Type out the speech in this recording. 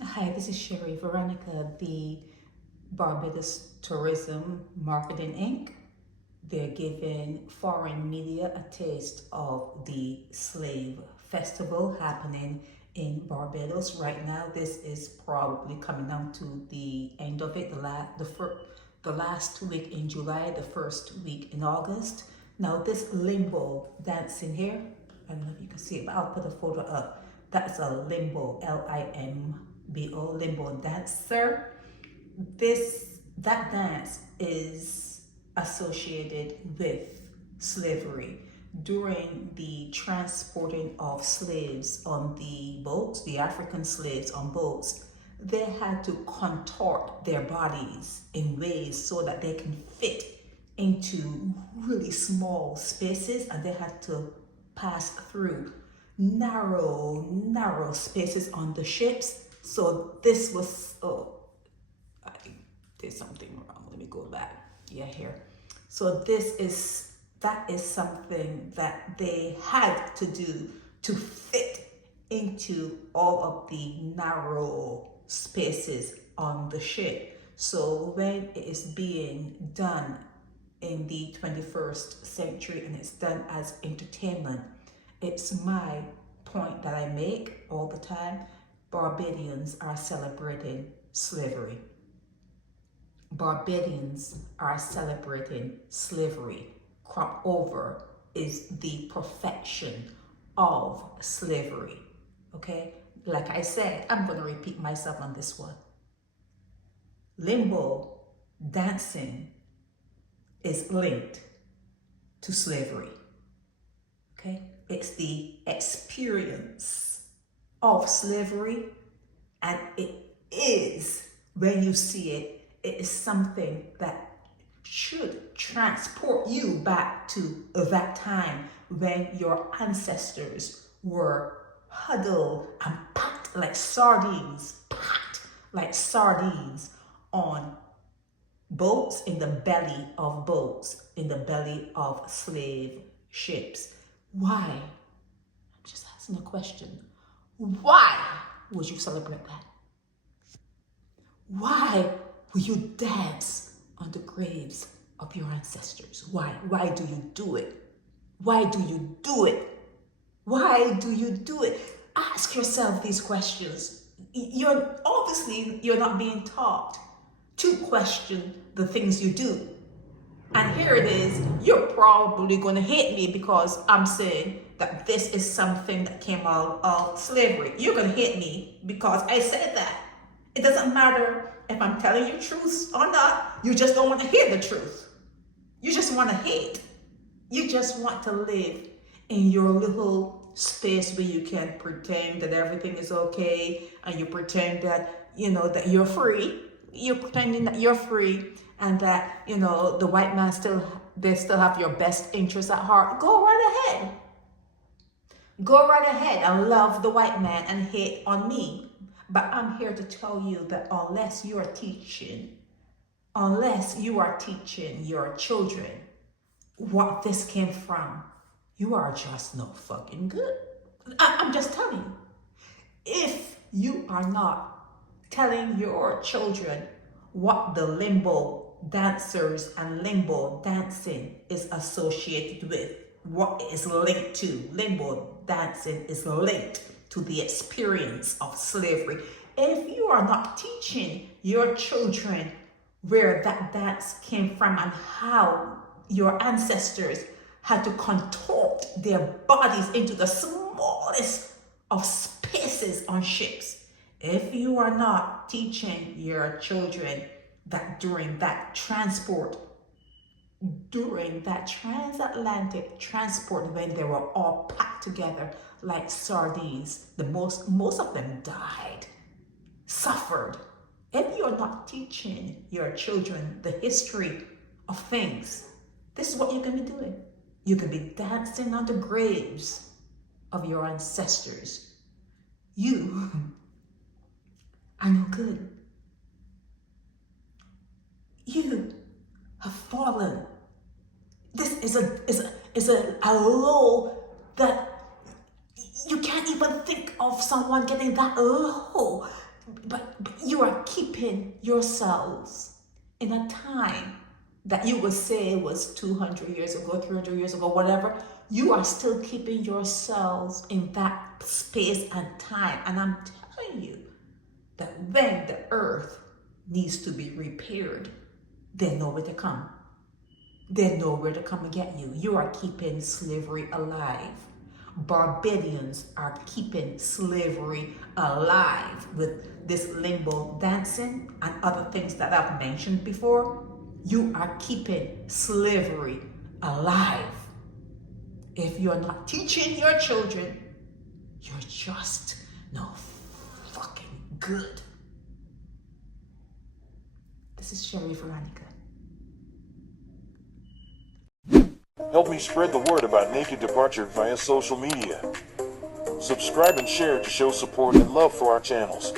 Hi, this is Sherry Veronica, the Barbados Tourism Marketing Inc. They're giving foreign media a taste of the Slave Festival happening in Barbados right now. This is probably coming down to the end of it, the last week in July, the first week in August. Now this limbo dancing here, I don't know if you can see it, but I'll put a photo up. That's a limbo, Limbo, limbo dancer. That dance is associated with slavery. During the transporting of slaves on the boats, the African slaves on boats, they had to contort their bodies in ways so that they can fit into really small spaces, and they had to pass through narrow spaces on the ships. So this was, oh, I did something wrong. Let me go back. Yeah, here. So that is something that they had to do to fit into all of the narrow spaces on the ship. So when it is being done in the 21st century and it's done as entertainment, it's my point that I make all the time. Barbadians are celebrating slavery. Barbadians are celebrating slavery. Crop over is the perfection of slavery. Okay? Like I said, I'm going to repeat myself on this one. Limbo dancing is linked to slavery. Okay? It's the experience of slavery, and it is, when you see it, it is something that should transport you back to that time when your ancestors were huddled and packed like sardines on boats, in the belly of boats, in the belly of slave ships. Why? I'm just asking a question. Why would you celebrate that? Why will you dance on the graves of your ancestors? Why? Why do you do it? Why do you do it? Why do you do it? Ask yourself these questions. You're not being taught to question the things you do. And here it is, you're probably going to hate me because I'm saying that this is something that came out of slavery. You're going to hate me because I said that. It doesn't matter if I'm telling you truth or not. You just don't want to hear the truth. You just want to hate. You just want to live in your little space where you can pretend that everything is okay, and you pretend that, that you're free. You're pretending that you're free, and that, the white man they still have your best interests at heart. Go right ahead. Go right ahead and love the white man and hate on me. But I'm here to tell you that unless you are teaching your children what this came from, you are just no fucking good. I'm just telling you. If you are not telling your children what the limbo dancers and limbo dancing is associated with, what it is linked to. Limbo dancing is linked to the experience of slavery. If you are not teaching your children where that dance came from and how your ancestors had to contort their bodies into the smallest of spaces on ships, if you are not teaching your children that during that transatlantic transport, when they were all packed together like sardines, most of them died, suffered. If you're not teaching your children the history of things, this is what you're going to be doing. You're going to be dancing on the graves of your ancestors. You are no good. You have fallen. This is a low that you can't even think of someone getting that low. But you are keeping yourselves in a time that you would say was 200 years ago, 300 years ago, whatever. You are still keeping yourselves in that space and time. And I'm telling you that when the earth needs to be repaired, they know where to come. They know where to come and get you. You are keeping slavery alive. Barbadians are keeping slavery alive with this limbo dancing and other things that I've mentioned before. You are keeping slavery alive. If you're not teaching your children, you're just no fucking good. This is Sherry Veronica. Help me spread the word about Naked Departure via social media. Subscribe and share to show support and love for our channels.